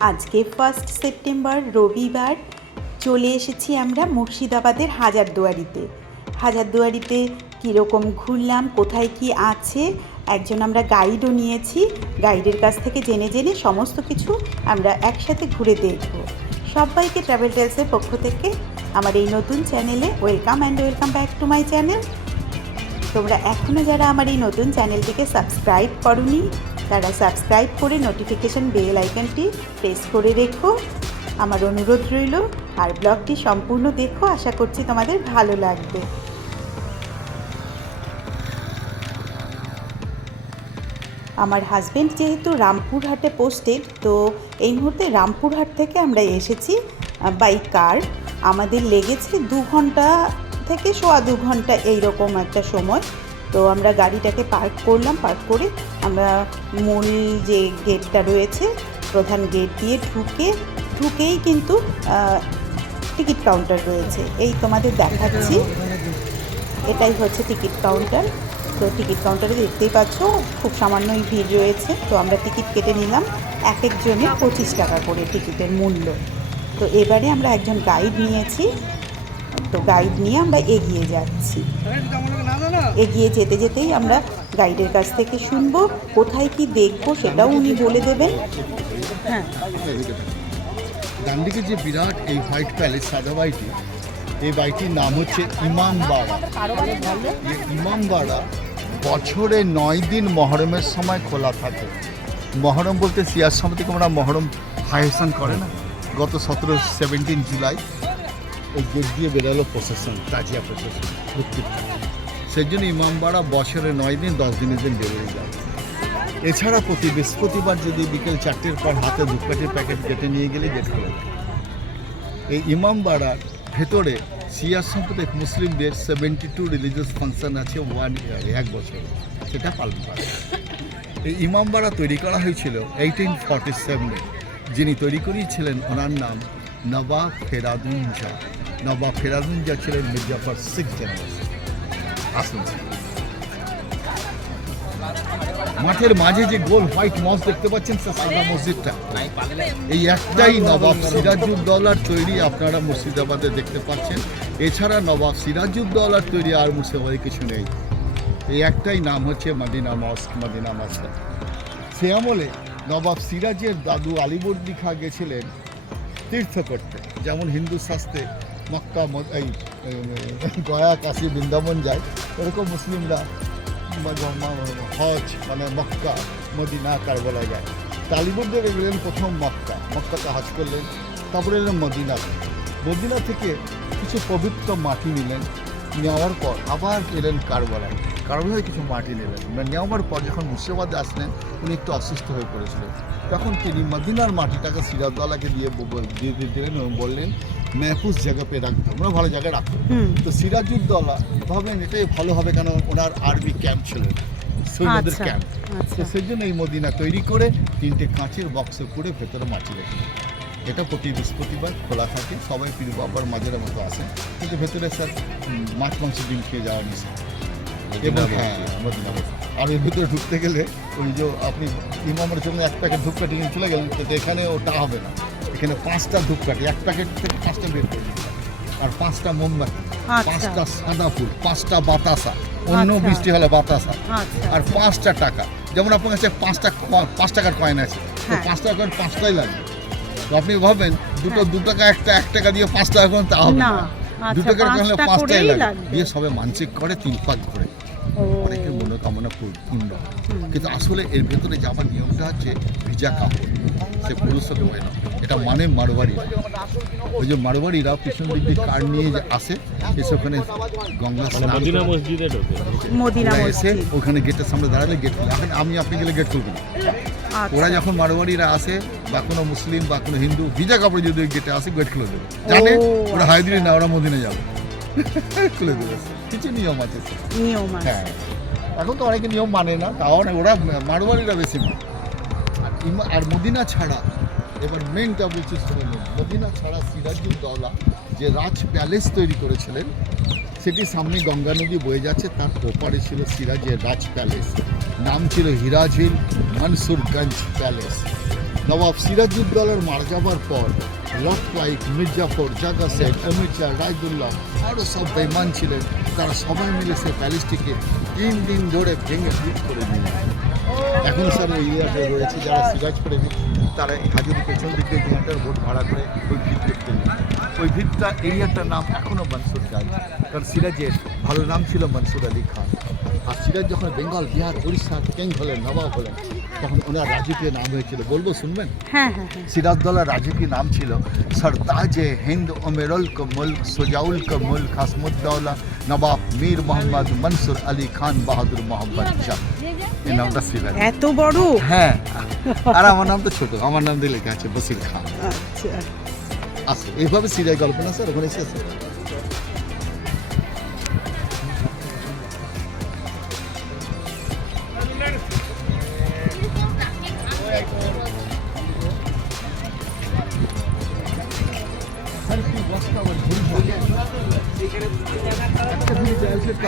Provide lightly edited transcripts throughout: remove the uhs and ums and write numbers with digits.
আজকে 1 সেপ্টেম্বর রবিবার চলে এসেছি আমরা মুর্শিদাবাদের হাজারদুয়ারিতে। হাজারদুয়ারিতে কীরকম ঘুরলাম, কোথায় কি আছে, একজন আমরা গাইডও নিয়েছি। গাইডের কাছ থেকে জেনে জেনে সমস্ত কিছু আমরা একসাথে ঘুরে দেখব। সবাইকে ট্রাভেল টেলসের পক্ষ থেকে আমার এই নতুন চ্যানেলে welcome and welcome back to my channel. তোমরা এখনও যারা আমার এই নতুন চ্যানেলটিকে সাবস্ক্রাইব করোনি তারা সাবস্ক্রাইব করে নোটিফিকেশন বেল আইকনটি প্রেস করে রেখো, আমার অনুরোধ রইল। আর ব্লগটি সম্পূর্ণ দেখো, আশা করছি তোমাদের ভালো লাগবে। আমার হাজব্যান্ড যেহেতু রামপুরহাটে পোস্টেড, তো এই মুহূর্তে রামপুরহাট থেকে আমরা এসেছি বাই কার। আমাদের লেগেছে 2 ঘন্টা থেকে 2.25 ঘন্টা এইরকম একটা সময়। তো আমরা গাড়িটাকে পার্ক করলাম, পার্ক করে আমরা মূল যে গেটটা রয়েছে প্রধান গেট দিয়ে ঢুকেই কিন্তু টিকিট কাউন্টার রয়েছে। এই তোমাদের দেখাচ্ছি, এটাই হচ্ছে টিকিট কাউন্টার। তো টিকিট কাউন্টারে দেখতেই পাচ্ছ খুব সামান্যই ভিড় রয়েছে। তো আমরা টিকিট কেটে নিলাম, এক একজনের 25 টাকা করে টিকিটের মূল্য। তো এবারে আমরা একজন গাইড নিয়েছি, তো গাইড নিয়ে আমরা এগিয়ে যাচ্ছি। এগিয়ে যেতে যেতেই আমরা গাইডের কাছ থেকে শুনবো কোথায় কি দেখবো, সেটাও উনি বলে দেবেন। হ্যাঁ, ডান দিকে যে বিরাট এই হোয়াইট প্যালেস, সাদা বাড়িটি, এই বাড়িটির নাম হচ্ছে ইমামবাড়া। এই ইমামবাড়া বছরে 9 দিন মহরমের সময় খোলা থাকে। মহরম বলতে সিয়ার সময় থেকে আমরা মহরম হাইসান করে না, গত 17 জুলাই ওই গেট দিয়ে বেরোলো প্রসেশন, তাজিয়া প্রসেশন প্রত্যেক। সেই জন্য ইমামবাড়া বছরে 9 দিন 10 দিনের দিন বেরিয়ে যায়। এছাড়া প্রতি বৃহস্পতিবার যদি বিকেল 4টের পর হাতে ধূপকাঠির প্যাকেট কেটে নিয়ে গেলে গেট খুলে যায়। এই ইমামবাড়ার ভেতরে শিয়া সম্প্রদায় মুসলিমদের 72 রিলিজিয়াস ফাংশন আছে 1 ইয়ারে, 1 বছরে, সেটা পালন করে। এই ইমামবাড়া তৈরি করা হয়েছিল 1847-এ। যিনি তৈরি করিয়েছিলেন ওনার নাম নবাব ফেরাদুন শাহ। নবাব ফেরাদুন শাহ ছিলেন মির্জাফর 6 জেনারেশন। আসুন, মাঠের মাঝে যে গোল হোয়াইট মস দেখতে পাচ্ছেন সাদা মসজিদটা, এই একটাই নবাব সিরাজউদ্দৌলার তৈরি আপনারা মুর্শিদাবাদে দেখতে পাচ্ছেন। এছাড়া নবাব সিরাজউদ্দৌলার তৈরি আর মুর্শিদাবাদে কিছু নেই। এই একটাই নাম হচ্ছে মদিনা মস্ক, মদিনা মসজিদ। সে আমলে নবাব সিরাজের দাদু আলিবর্দী খাঁ গেছিলেন তীর্থ করতে, যেমন হিন্দু শাস্ত্রে মক্কা এই গয়া, কাশী, বৃন্দাবন যায়, এরকম মুসলিমরা হজ মানে মক্কা, মদিনা, কারবালায় যায়। তালিবদের এলেন প্রথম মক্কাতে হজ করলেন, তারপরে এলেন মদিনা থেকে কিছু পবিত্র মাটি নিলেন, নেওয়ার পর আবার এলেন কারবালায় কিছু মাটি নিলেন। নেওয়ার পর যখন মুর্শিদাবাদে আসলেন উনি একটু অসুস্থ হয়ে পড়েছিলেন, তখন তিনি মদিনার মাটিটাকে সিরাজদৌলাকে দিয়ে দিলেন এবং বললেন মেহফুজ জায়গা পেয়ে রাখতে, আমরা ভালো জায়গায় রাখতে। তো সিরাজউদ্দৌলা ভাবলেন এটাই ভালো হবে, কেন ওনার আর্মি ক্যাম্প ছিল, সৈন্যদের ক্যাম্প। তো সেই জন্য এই মদিনা তৈরি করে 3টে কাঁচের বক্স করে ভেতরে মাটি রেখে। এটা প্রতি বৃহস্পতিবার খোলা থাকে, সবাই পীর বাবার মাঝের মতো আসেন, কিন্তু ভেতরে স্যার মাছ মাংস ডিম খেয়ে যাওয়া নিষেধ। এবং হ্যাঁ, মদিনা। আর এর ভিতরে ঢুকতে গেলে ওই যে আপনি ইমামের জন্য 1 প্যাকেট ধূপকাঠি নিয়ে চলে গেলেন, তো এখানে ওটা হবে না। এখানে 5টা ধূপকাঠি, 1 প্যাকেট থেকে 5টা বের করে দিতে, আর 5টা মোমবাতি, 5টা সাদা ফুল, 5টা বাতাসা, অন্য বৃষ্টি হলে বাতাসা, আর 5টা টাকা। যেমন আপনার কাছে 5 টাকার কয়েন আছে, তো 5 টাকার কয়েন 5টাই লাগবে। তো আপনি ভাববেন 2 টাকা 1 টাকা দিয়ে 5 টাকা করেন, তা হবে না। 2 টাকার কয়েন হলে 5টাই লাগবে। দিয়ে সবে মানসিক করে 3 পাক করে অনেকের মনোকামনা পূর্ণ। কিন্তু আসলে এর ভেতরে যাওয়ার নিয়মটা হচ্ছে ভিজা কাপড়, সে পুরুষ হয় না। এটা মানে মারোয়ারিরা, ওই যে মারোয়ারিরা পিছন দিক দিয়ে কার নিয়ে যে আসে, এসে ওখানে গঙ্গা মদিনা মসজিদে এসে ওখানে গেটের সামনে দাঁড়ালে গেট খুলে। এখন আমি আপনি গেলে গেট খুলবেন। ওরা যখন মারোয়ারিরা আসে বা কোনো মুসলিম বা কোনো হিন্দু ভিজা কাপড়ে যদি ওই গেটে আসে, গেট খুলে দেবে, জানে ওরা হায়দ্রি না, ওরা মদিনা যাবে, খুলে দেবে। কিছু নিয়ম আছে, হ্যাঁ। এখন তো অনেকে নিয়ম মানে না, তাও ওরা মারোয়ারিরা বেশি মানে। আর মদিনা ছাড়া এবার মেনটা বলছি শুনুন, মদিনা ছাড়া সিরাজউদ্দৌলা যে রাজ প্যালেস তৈরি করেছিলেন, সেটির সামনে গঙ্গা নদী বয়ে যাচ্ছে, তার ওপারে ছিল সিরাজের রাজ প্যালেস, নাম ছিল হিরাজহিল মনসুরগঞ্জ প্যালেস। নবাব সিরাজউদ্দৌলার মারা যাবার পর লর্ড ক্লাইভ, মির্জাফর, জাগা সেন, অমির শাহ, রায়দুল্লাহ আরও সব বেইমান ছিলেন, তারা সবাই মিলে সেই প্যালেসটিকে 3 দিন ধরে ভেঙে লুট করে নিয়ে এখন স্যার ওই এরিয়াতে রয়েছে যারা সিরাজ প্রেমী, তারা এই হাজুর পেছন দিকে 2 ঘন্টার ভোট ভাড়া করে ওই ভিত দেখতে নিয়ে ওই ভিতটা এরিয়াটার নাম এখনও মনসুর গাছ, কারণ সিরাজের ভালো নাম ছিল মনসুর আলী খান। আর সিরাজ যখন বেঙ্গল, বিহার, উড়িষ্যার কিং হলেন, নবাব হলেন, তখন ওনার রাজকীয় নাম হয়েছিল, বলবো শুনবেন? হ্যাঁ হ্যাঁ হ্যাঁ। সিরাজদৌল্লার রাজকীয় নাম ছিল সরতাজে হিন্দ ওমেরুল কা মুলক, সুজাউল কা মুলক, হাসমুদ্দৌলা নবাব মীর মোহাম্মদ মনসুর আলী খান বাহাদুর মোহাম্মদ শাহ। এই নামটা সিরাজ। এত বড়? হ্যাঁ, আর আমার নাম তো ছোট, আমার নাম দিয়ে লেখা আছে বসির খান। আচ্ছা, আছে এইভাবে সিরাজ গল্প না স্যার, ওখানে শেষ।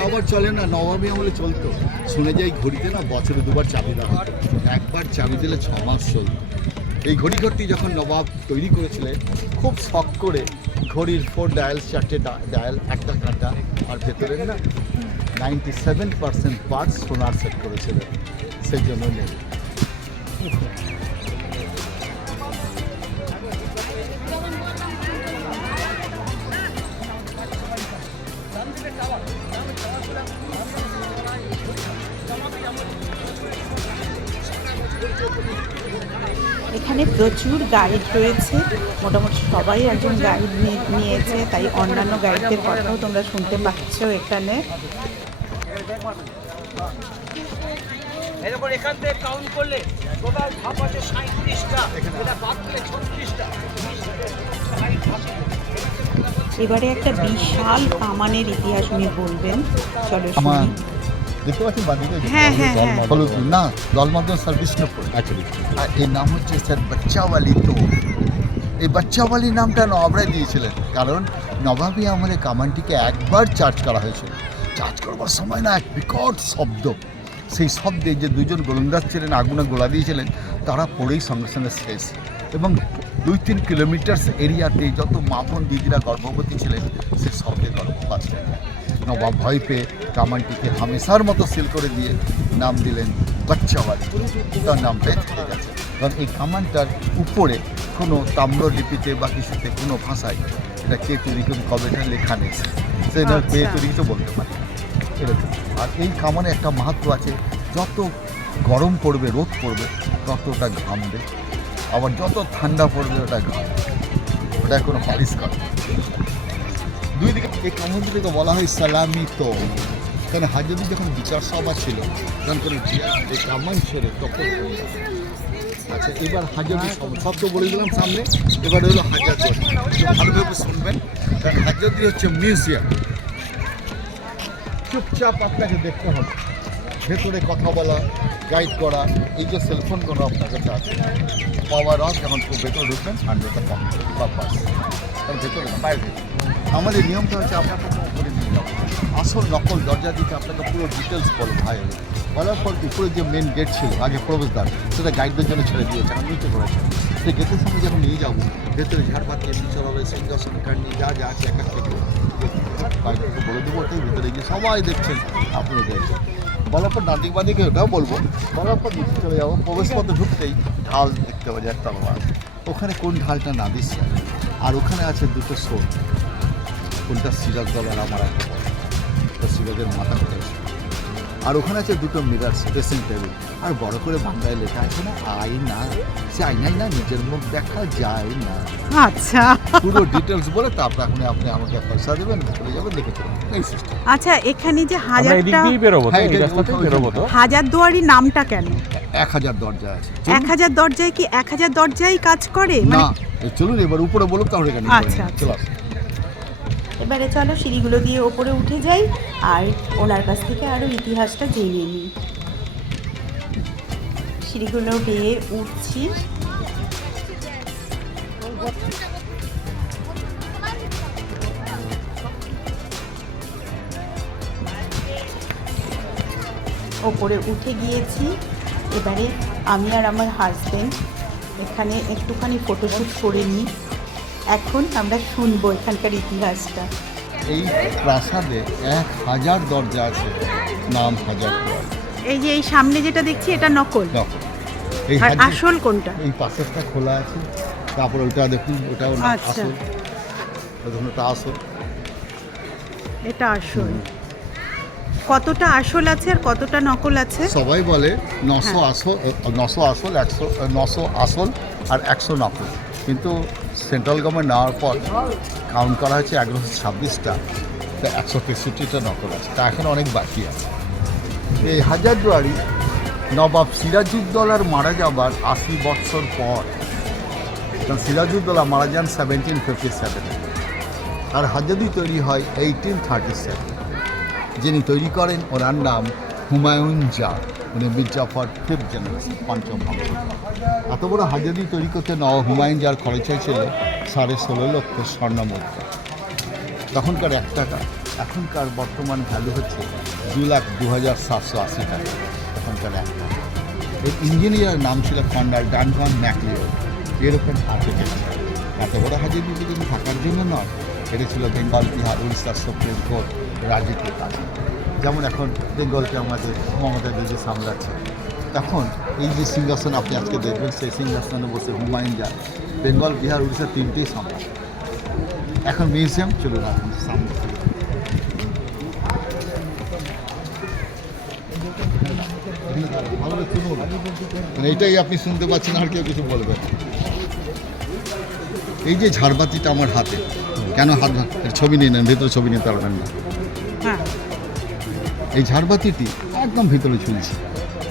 আবার চলে না, নবাবী আমলে চলতো, শুনে যাই ঘড়িতে না বছরে 2বার চাবি দেওয়া হতো, একবার চাবি দিলে 6 মাস চলত। এই ঘড়িঘরটি যখন নবাব তৈরি করেছিলেন, খুব শখ করে ঘড়ির 4 ডায়াল, 4টে ডায়াল, একটা কাঁটা, আর ভেতরের না 97% পার্টস সোনার সেট করেছিলেন, সেই জন্য নেই। এখানে প্রচুর গাইড রয়েছে, মোটামুটি সবাই একজন গাইড নিয়েছে, তাই অন্যান্য গাইডদের কথাও তোমরা শুনতে পাচ্ছ এখানে। এখান থেকে কাউন্ট করলে টোটাল ধাপ আছে 37টা, এটা বাদ দিলে 36টা। এবারে একটা বিশাল কামানের ইতিহাস উনি বলবেন, চলো আমার শুনি। দেখতে পাচ্ছেন বাদিকে? হ্যাঁ হ্যাঁ হ্যাঁ। না, জলমাধ্যম স্যার বিষ্ণুপুর। আর এই নাম হচ্ছে স্যার বাচ্চাওয়ালি। তো এই বাচ্চাওয়ালি নামটা নবাবরাই দিয়েছিলেন, কারণ নবাবী আমলে কামানটিকে একবার চার্জ করা হয়েছিল। চার্জ করবার সময় না এক বিকট শব্দ, সেই শব্দে যে 2জন গোলন্দাজ ছিলেন আগুনে গোলা দিয়েছিলেন, তারা পড়েই সঙ্গে সঙ্গে শেষ। এবং 2-3 কিলোমিটার এরিয়াতে যত মা বোন দিদিরা গর্ভবতী ছিলেন, সে শব্দে গর্ভপাত হয়ে যায়। নবাব ভয় পেয়ে কামানটিকে হামেশার মতো সিল করে দিয়ে নাম দিলেন বাচ্চাওয়ালি। তার নামটাই থেকে গেছে, কারণ এই কামানটার উপরে কোনো তাম্রলিপিতে বা কিছুতে কোনো ভাষায় এটা কে তৈরি করুন, কবে এটা লেখা নেই, সে পেয়ে তৈরি কিছু বলতে পারে এরকম। আর এই কামানে একটা মাহাত্ম্য আছে, যত গরম পড়বে, রোদ পড়বে, ততটা ঘামবে, আবার যত ঠান্ডা পড়বে ওটা ঘামবে, ওটা কোনো পালিশ করে। 2 দিকে এই কামান দুটোকে বলা হয় সালামি। তো এখানে হাজারি যখন বিচার সভা ছিল, তখন কোনো এই কামান ছেড়ে তখন। আচ্ছা, এবার হাজারি সব তো বলে দিলাম সামনে, এবার হলো হাজারদুয়ারি। ভালোভাবে শুনবেন, কারণ হাজারদুয়ারি হচ্ছে মিউজিয়াম। চুপচাপ আপনাকে দেখতে হবে, ভেতরে কথা বলা, গাইড করা, এই যে সেলফোনগুলো আপনার কাছে আছে, পাওয়ার অফ, যখন ভেতরে ঢুকবেন 100টা পারপাস, কারণ ভেতরে না, বাইরে। আমাদের নিয়মটা হচ্ছে আপনাকে করে নিয়ে যাবো, আসল নকল দরজা দিতে আপনাকে পুরো ডিটেলস বলো ভাই। বলার পর উপরে যে মেন গেট ছিল আগে প্রবেশদ্বার, সেটা গাইডদের জন্য ছেড়ে দিয়েছে, আমি নিতে করেছি। সেই গেটের সামনে যখন নিয়ে যাবো, ভেতরে ঝাড়বাতি, মিচর হবে, সিংহাসন, কান্ডি, যা যা আছে এক একটা করে গাইডকে বলে দেবো, ওটাই ভিতরে গিয়ে সবাই দেখছেন, আপনিও দেখছেন। বলার পর ডান দিক বাঁ দিকে ওটাও বলবো, বলার পর নিচে চলে যাবো, প্রবেশ পথে ঢুকতেই ঢাল দেখতে পাওয়া যায় একটা বাবা, ওখানে কোন ঢালটা না দিচ্ছে, আর ওখানে আছে 2টো শোল, কোনটা সিরাজদৌলার, আমার একটা সিরাজের মাথা কোথায়, আর ওখানে আছে 2টো মিরার, ড্রেসিং টেবিল, আর বড় করে বাংলায় লেখা আছে না, আয়না, সে আয়নায় না নিজের মুখ দেখা যায় না। আচ্ছা, পুরো ডিটেলস বলে তারপর এখন আপনি আমাকে পয়সা দেবেন, চলে যাবেন, দেখে চলুন, এই সিস্টেম। আচ্ছা, এখানে যে আমরা এদিক হাজারটা দিয়েই বেরোবো তো, হ্যাঁ, এই এটা রাস্তাতেই ওইখানে বেরোবো তো। হাজারদুয়ারি নামটা কেন? 1000 দরজা আছে। 1000 দরজায় কি 1000 দরজাই কাজ করে? না, চলুন এবার উপরে বলুন, তাহলে এখানে আচ্ছা, চলো আসুন। এবারে চলো সিঁড়িগুলো দিয়ে ওপরে উঠে যাই আর ওনার কাছ থেকে আরও ইতিহাসটা জেনে নিই। সিঁড়িগুলো বেয়ে উঠছি, ওপরে উঠে গিয়েছি। এবারে আমি আর আমার হাজব্যান্ড এখানে একটুখানি ফটোশ্যুট করে নিই। এখন আমরা শুনবো এখানকার ইতিহাসটা। এই প্রাসাদে 1000 দরজা আছে, নাম হাজারদুয়ারি। এই যে এই সামনে যেটা দেখছি এটা নকল, দেখো এই আর হাজার- আসল কোনটা? এই পাশেরটা খোলা আছে, তারপর ওটা দেখুন, ওটাও আচ্ছা। আসল, দেখুন ওটা আসল। এটা আসল। কতটা আসল আছে আর কতটা নকল আছে? সবাই বলে 900 হ্যাঁ। আসল, 900 আসল, 900 আসল আর 100 নকল, কিন্তু সেন্ট্রাল গভর্নমেন্ট নেওয়ার পর কাউন্ট করা হয়েছে 1126টা, তা 163টা নকল আছে, তা এখন অনেক বাকি আছে। এই হাজারদুয়ারি নবাব সিরাজউদ্দৌলার মারা যাবার 80 বছর পর, কারণ সিরাজউদ্দৌলা মারা যান 1757, আর হাজারদুয়ারি তৈরি হয় 1837। যিনি তৈরি করেন ওনার নাম হুমায়ুন জাহ, উনি মির্জাফর 5th জেনারেশন, পঞ্চম বংশ। এত বড় হাজারদুয়ারি তৈরি করতে হুমায়ুন জাহর খরচ হয়েছিল 16.5 লক্ষ স্বর্ণ মুদ্রা। তখনকার 1 টাকা, এখনকার বর্তমান ভ্যালু হচ্ছে 2,02,780 টাকা তখনকার 1 টাকা। এই ইঞ্জিনিয়ার নাম ছিল কর্নেল ডানকান ম্যাকলিওর, এরকম আর্কিটেকচার। এত বড় হাজারদুয়ারি কিন্তু থাকার জন্য নয়, এটা ছিল বেঙ্গল, বিহার, উড়িষ্যার সুপ্রিম কোর্ট রাজনীতির কাছে। যেমন এখন বেঙ্গলকে আমাদের মমতা দিদি সামলাচ্ছে, এখন এই যে সিংহাসন আপনি আজকে দেখবেন, সেই সিংহাসনে বসে হুমায়ুন জাহ বেঙ্গল, বিহার, উড়িষ্যা তিনটেই সামলাচ্ছে। এখন মিউজিয়াম, চলুন আপনি সামনে থেকে। ভালো শুনুন, এইটাই আপনি শুনতে পাচ্ছেন, আর কেউ কিছু বলবেন। এই যে ঝাড়বাতিটা আমার হাতে, কেন হাত ছবি নিয়ে নেন, ভেতরে ছবি নিতে পারবেন না। হ্যাঁ, এই ঝাড়বাতিটি একদম ভিতরে ঝুলছে।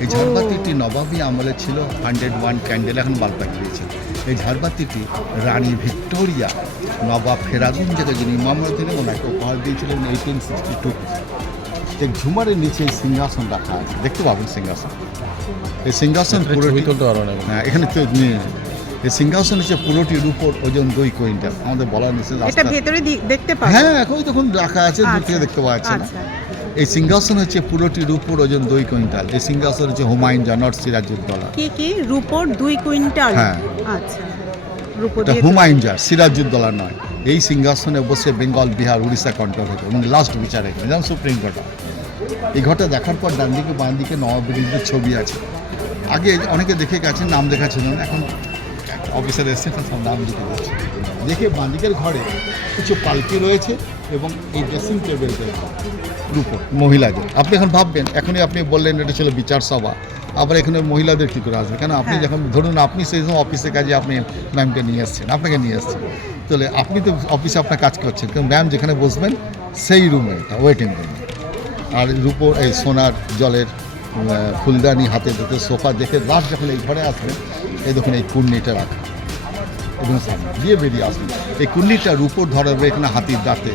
এই ঝাড়বাতিটি নবাবী আমলে ছিল 101 ক্যান্ডেল, এখন বাল্ব লাগিয়ে দিয়েছে। এই ঝাড়বাতিটি রানী ভিক্টোরিয়া নবাব ফেরাগুঞ্জকে, যিনি ইমামতিনে ওনাকে উপহার দিয়েছিলেন 1862। এই ঝুমারের নিচে এই সিংহাসন রাখা আছে, দেখতে পাবেন সিংহাসন। এই সিংহাসন পুরোটি তুলতে পারবো না, হ্যাঁ এখানে তো নিয়ে এই সিংহাসন হচ্ছে পুরোটির উপর ওজন 2 কুইন্টাল। আমাদের বলার নিষেধ। এটা ভেতরে দেখতে পাবো? হ্যাঁ, এখন তখন রাখা আছে, দূর থেকে আচ্ছা, দেখতে পাওয়া যাচ্ছে না। আচ্ছা। এই সিংহাসন হচ্ছে পুরোটির উপর ওজন 2 কুইন্টাল। এই সিংহাসন হচ্ছে হুমায়ুন জাহ, নট সিরাজউদ্দৌলা। কি রূপোর 2 কুইন্টাল? হ্যাঁ। আচ্ছা, রূপোর এটা দিয়ে হুমায়ুন জাহ, সিরাজউদ্দৌলা নয়। এই সিংহাসনে বসে বেঙ্গল, বিহার, উড়িষ্যা কন্ট্রোল হতো এবং লাস্ট বিচারে যেমন সুপ্রিম কোর্ট। এই ঘরটা দেখার পর ডান দিকে বাঁ দিকে নবাবের ছবি আছে। আগে অনেকে দেখে গেছেন, নাম দেখাচ্ছেন, এখন অফিসার এসছে, সব নাম লিখে দিচ্ছে। দেখে বাঁ দিকের ঘরে কিছু পালকি রয়েছে এবং এই ড্রেসিং টেবিল রয়েছে রূপোর মহিলাদের। আপনি এখন ভাববেন, এখনই আপনি বললেন এটা ছিল বিচার সভা, আবার এখানে মহিলাদের কী করে আসবে? কেন আপনি হ্যাঁ। যখন ধরুন আপনি সেই সময় অফিসে কাজে আপনি ম্যামকে নিয়ে এসছেন, আপনাকে নিয়ে এসছেন, তাহলে আপনি তো অফিসে আপনার কাজ করছেন, কিন্তু ম্যাম যেখানে বসবেন সেই রুমে, এটা ওয়েটিং রুম। আর রূপোর এই সোনার জলের ফুলদানি হাতে ধরে সোফা দেখে লাস্ট যখন এই ঘরে আসবেন, এই দেখুন এই কুর্নিটা রাখা এবং সামনে দিয়ে বেরিয়ে আসবেন। এই কুর্নিটা রূপোর ধরাবে এখানে হাতির দাঁতে।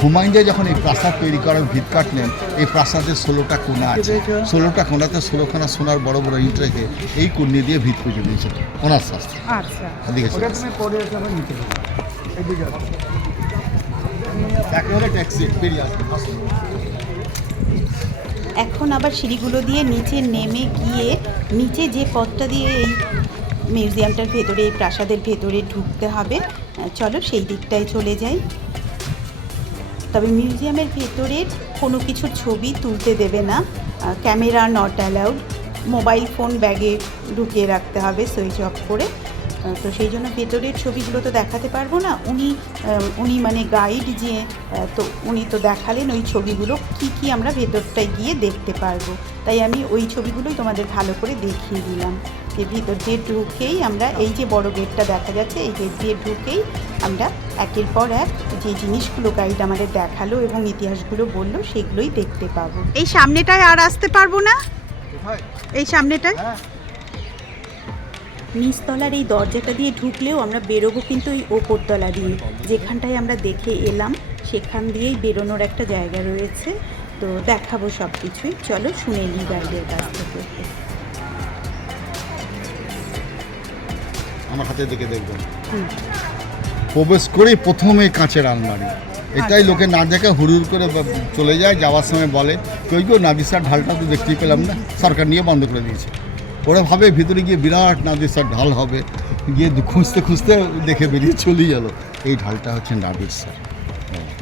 হুমায়ুন জাহ যখন এই প্রাসাদ তৈরি করার ভিত কাটলেন, এই প্রাসাদের 16টা কোণা আছে, 16টা কোণাতে 16খানা সোনার বড় বড় ইট রেখে এই কুর্নি দিয়ে ভিত পুজো দিয়েছিল ওনার শাস্তি। আচ্ছা, এদিকে চলে আসুন। একেবারে ট্যাক্সি বেরিয়ে আসবেন, আসুন। এখন আবার সিঁড়িগুলো দিয়ে নিচে নেমে গিয়ে নিচে যে পথটা দিয়ে এই মিউজিয়ামটার ভেতরে, এই প্রাসাদের ভেতরে ঢুকতে হবে। চলো সেই দিকটায় চলে যাই। তবে মিউজিয়ামের ভেতরে কোনো কিছুর ছবি তুলতে দেবে না, camera not allowed, mobile phone ব্যাগে ঢুকিয়ে রাখতে হবে সুইচ অফ করে। তো সেই জন্য ভেতরের ছবিগুলো তো দেখাতে পারবো না। উনি মানে গাইড যে, তো উনি তো দেখালেন ওই ছবিগুলো কি আমরা ভেতরটায় গিয়ে দেখতে পারবো। তাই আমি ওই ছবিগুলোই তোমাদের ভালো করে দেখিয়ে দিলাম। যে ভিতর দিয়ে ঢুকেই আমরা, এই যে বড় গেটটা দেখা যাচ্ছে, এই গেট দিয়ে ঢুকেই আমরা একের পর এক যে জিনিসগুলো গাইড আমাদের দেখালো এবং ইতিহাসগুলো বললো সেগুলোই দেখতে পাবো। এই সামনেটায় আর আসতে পারবো না, এই সামনেটায় নিচতলার এই দরজাটা দিয়ে ঢুকলেও আমরা বেরোবো কিন্তু এই ওপরতলা দিয়ে, যেখানটায় আমরা দেখে এলাম সেখান দিয়েই বেরোনোর একটা জায়গা রয়েছে। তো দেখাবো সব কিছুই, চলো শুনে নিই গাইডের কাছ থেকে। আমার হাতে দিকে দেখবেন, প্রবেশ করেই প্রথমে কাঁচের আলমারি। এটাই লোকে না দেখে হুড়ুর করে চলে যায়, যাওয়ার সময় বলে কই গো নাদিসার ঢালটা তো দেখতেই পেলাম না, সরকার নিয়ে বন্ধ করে দিয়েছে। ওরা ভাবে ভিতরে গিয়ে বিরাট নাদিসার ঢাল হবে, গিয়ে খুঁজতে খুঁজতে দেখে বেরিয়ে চলে গেল এই ঢালটা হচ্ছে নাবির স্যার।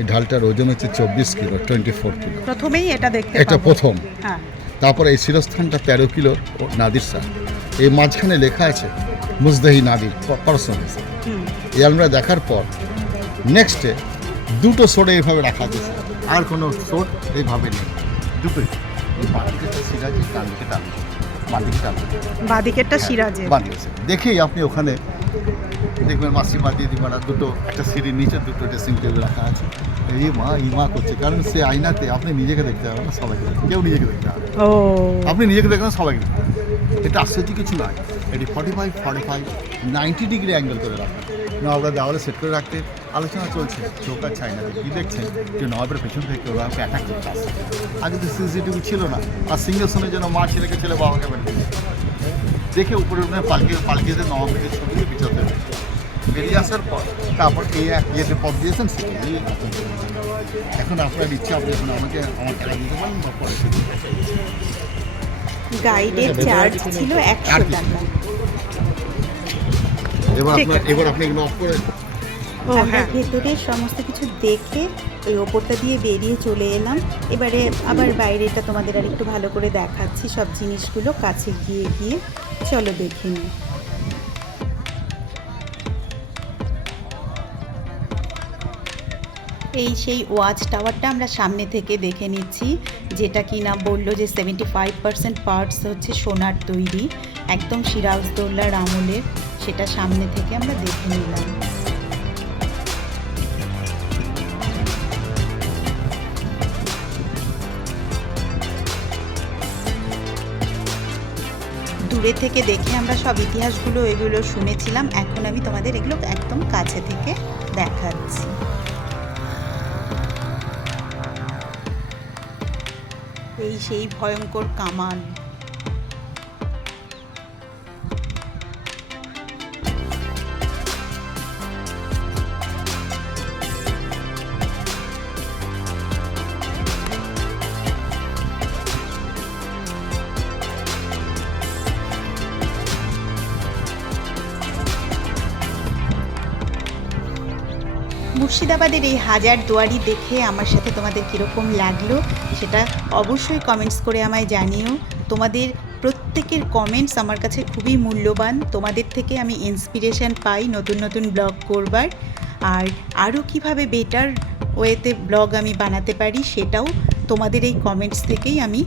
এই ঢালটার ওজন হচ্ছে 24 কিলো, 24 কিলো। প্রথমেই এটা দেখতে এটা পাবো। প্রথম। হ্যাঁ, তারপরে এই শিরস্থানটা 13 কিলোর নাদির স্যার। এই মাঝখানে লেখা আছে মুজদাহি নাদির পার্সন। হুম, এই আমরা দেখার পর নেক্সটে দুটো সোড এইভাবে রাখা আছে, আর কোনো সোড এইভাবে নেই, দুটোই। এই বাঁদিকে সিরাজি, ডান দিকে টানবে, বাঁদিকে টানবে, বাদিকেরটা সিরাজে। বানিয়েছে দেখেই আপনি ওখানে দেখবেন মাসি বাদিয়ে দিবানা দুটো, একটা সিঁড়ির নিচে দুটো ড্রেসিং টেবিল রাখা আছে। এই মা ইমা করছে, কারণ সে আয়নাতে আপনি নিজেকে দেখতে পাবেন না, সবাইকে দেখতে, কেউ নিজেকে দেখতে পাবে না। ও, আপনি নিজেকে দেখবেন, সবাইকে দেখতে পাবেন। এটা আশ্চর্য কিছু নয়। এটি 45, 90 ডিগ্রি অ্যাঙ্গেল করে রাখা। নবাবরা দেওয়ালে সেট করে রাখতে আলোচনা চলছে, চোখ আর চাই না, কী দেখছেন যে নবাবের পেছন থেকে ওরা অ্যাটাক করতে আসছে। আগে তো সিসিটিভি ছিল না, আর সিংহাসনের জন্য মা ছেলেকে ছেলে বাবাকে বের করে দেখে উপরে উঠে পালকিয়ে নবাবের ছবি পিছাতে বেরিয়ে আসার পর তারপর এই এক ইয়েতে পথ দিয়েছেন, সেটা এখন আপনার ইচ্ছা, আপনি এখন আমাকে আমার টাকা দিতে পারেন বা পরে গাইডের চার্জ ছিল 100 টাকা। এবার আপনি এগুলো অফ করে আমরা ভেতরে সমস্ত কিছু দেখে ওই ওপরটা দিয়ে বেরিয়ে চলে এলাম। এবারে আবার বাইরেটা তোমাদের আর একটু ভালো করে দেখাচ্ছি, সব জিনিসগুলো কাছে গিয়ে গিয়ে চলো দেখে নিই। এই সেই ওয়াচ টাওয়ারটা আমরা সামনে থেকে দেখে নিচ্ছি, যেটা কিনা বললো যে 75% পার্টস হচ্ছে সোনার তৈরি, একদম সিরাজদৌল্লার আমলের। সেটা সামনে থেকে আমরা দেখে নিলাম। দূরে থেকে দেখে আমরা সব ইতিহাসগুলো এগুলো শুনেছিলাম, এখন আমি তোমাদের এগুলো একদম কাছে থেকে দেখাচ্ছি। এই সেই ভয়ঙ্কর কামান। মুর্শিদাবাদের এই হাজার দুয়ারি দেখে আমার সাথে তোমাদের কীরকম লাগলো সেটা অবশ্যই কমেন্টস করে আমায় জানিও। তোমাদের প্রত্যেকের কমেন্টস আমার কাছে খুবই মূল্যবান, তোমাদের থেকে আমি ইন্সপিরেশন পাই নতুন নতুন ব্লগ করবার, আর আরও কীভাবে বেটার ওয়েতে ব্লগ আমি বানাতে পারি সেটাও তোমাদের এই কমেন্টস থেকেই আমি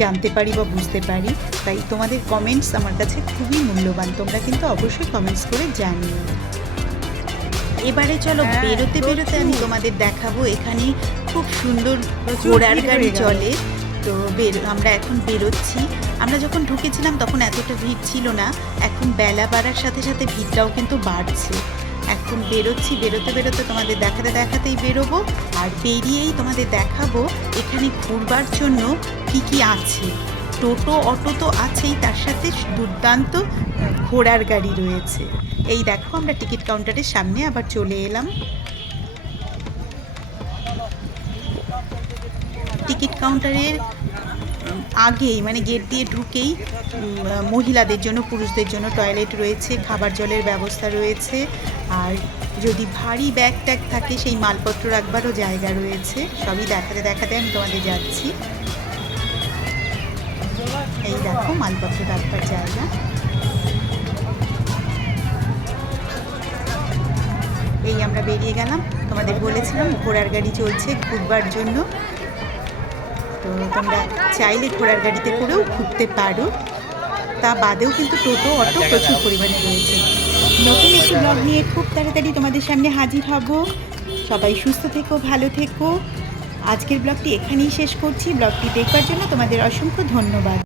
জানতে পারি বা বুঝতে পারি। তাই তোমাদের কমেন্টস আমার কাছে খুবই মূল্যবান, তোমরা কিন্তু অবশ্যই কমেন্টস করে জানিও। এবারে চলো বেরোতে বেরোতে আমি তোমাদের দেখাবো, এখানে খুব সুন্দর ঘোড়ার গাড়ি চলে। তো আমরা এখন বেরোচ্ছি। আমরা যখন ঢুকেছিলাম তখন এতটা ভিড় ছিল না, এখন বেলা বাড়ার সাথে সাথে ভিড়টাও কিন্তু বাড়ছে। এখন বেরোচ্ছি, বেরোতে বেরোতে তোমাদের দেখাতে দেখাতেই বেরোবো, আর বেরিয়েই তোমাদের দেখাবো এখানে ঘুরবার জন্য কি কি আছে। টোটো অটো তো আছেই, তার সাথে দুর্দান্ত ঘোড়ার গাড়ি রয়েছে। এই দেখো আমরা টিকিট কাউন্টারের সামনে আবার চলে এলাম। টিকিট কাউন্টারের আগেই মানে গেট দিয়ে ঢুকেই মহিলাদের জন্য পুরুষদের জন্য টয়লেট রয়েছে, খাবার জলের ব্যবস্থা রয়েছে, আর যদি ভারী ব্যাগ ট্যাগ থাকে সেই মালপত্র রাখবারও জায়গা রয়েছে। সবই দেখাতে দেখাতে আমি তোমাদের যাচ্ছি। এই দেখো মালপত্র রাখবার জায়গা। এই আমরা বেরিয়ে গেলাম, তোমাদের বলেছিলাম ঘোড়ার গাড়ি চলছে ঘুরবার জন্য, তো তোমরা চাইলে ঘোড়ার গাড়িতে করেও ঘুরতে পারো। তা বাদেও কিন্তু টোটো অটো প্রচুর পরিমাণে রয়েছে। নতুন একটি ব্লগ নিয়ে খুব তাড়াতাড়ি তোমাদের সামনে হাজির হব। সবাই সুস্থ থেকো, ভালো থেকো। আজকের ব্লগটি এখানেই শেষ করছি। ব্লগটি দেখবার জন্য তোমাদের অসংখ্য ধন্যবাদ।